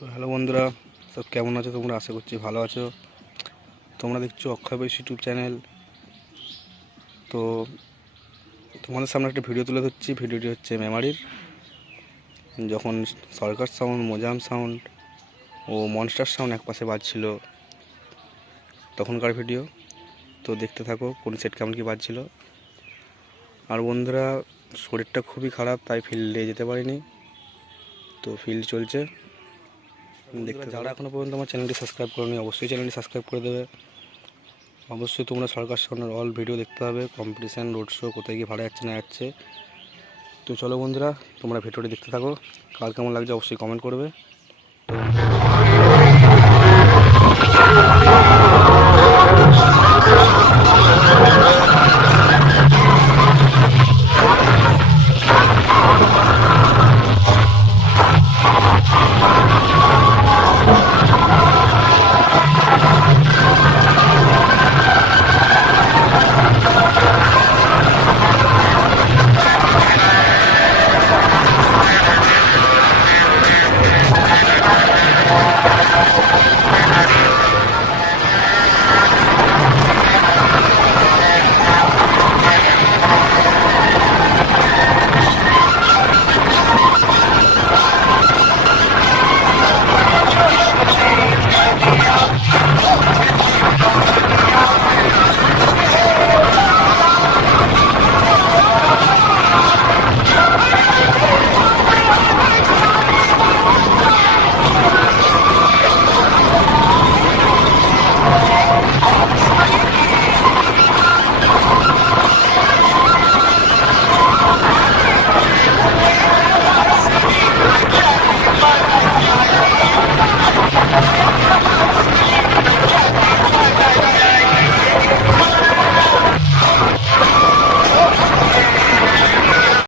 তো হ্যালো বন্ধুরা, সব কেমন আছো তোমরা? আশা করছি ভালো আছো। তোমরা দেখছো অক্ষয় বৈশ ইউটিউব চ্যানেল। তো তোমাদের সামনে একটা ভিডিও তুলে ধরছি। ভিডিওটি হচ্ছে মেমারির, যখন সরকার sound, Mozam sound oh monster sound একপাশে বাজছিল তখনকার ভিডিও। তো দেখতে থাকো কোন সেট কেমন কি বাজছিল। আর বন্ধুরা, শরীরটা খুবই খারাপ, তাই ফিল্ডে যেতে পারিনি। তো ফিল্ড চলছে দেখতে। যারা এখনও পর্যন্ত আমার চ্যানেলটি সাবস্ক্রাইব করোনি, অবশ্যই চ্যানেলটি সাবস্ক্রাইব করে দেবে। অবশ্যই তোমরা সরকার সাউন্ডের অল ভিডিও দেখতে হবে, কম্পিটিশান, রোড শো, কোথায় গিয়ে ভাড়া যাচ্ছে না যাচ্ছে। তো চলো বন্ধুরা, তোমরা ভিডিওটি দেখতে থাকো। কার কেমন লাগছে অবশ্যই কমেন্ট করবে। তো